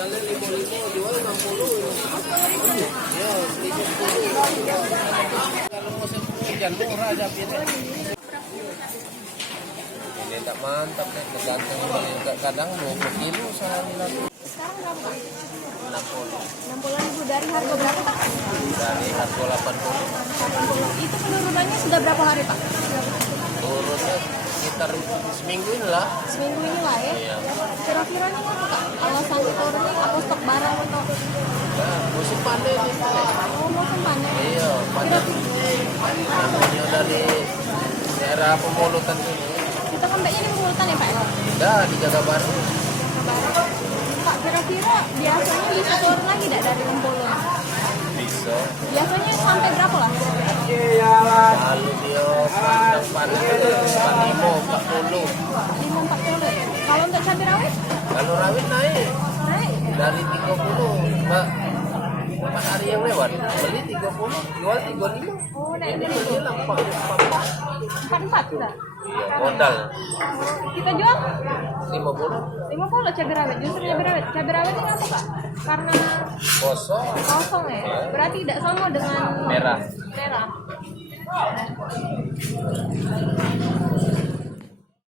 modalnya 5.000 jual 60. Ya, 30. Kalau musim hujan murah aja pilih. Ini tak mantap deh, tergantung kadang 20 kilo sehari lagi. Sekarang berapa Pak? 60. 60.000 dari harga berapa Pak? Dari harga 80. 80. Itu penurunannya sudah berapa hari Pak? Turunnya sekitar seminggu inilah. Seminggu ini lah ya? Iya. Kira-kiranya apa Kak? Alasan turunnya apa stok barang atau? Nah, musim panen ini. Oh, musim panen. Iya, panen. Namanya dari daerah Pemulutan ini. Kita kembalinya di Pemulutan ya Pak? Dah di Jagabaru. Pak, kira-kira biasanya bisa turun lagi tidak dari 60? Bisa. Biasanya sampai berapa lah? Lalu dia panen 45, 40. 540. Kalau untuk cabai rawit? Kalau rawit naik Naik. dari 30. Mbak, 4 hari yang lewat beli 30, jual 35. Oh, naik Ini dari beli 44. 44 sudah. Modal Kita jual 50. 50 cabai rawit. Justru cabai rawit. Cabai rawit ini apa Pak? Karena Kosong. kosong ya. Berarti tidak sama dengan Merah. Merah.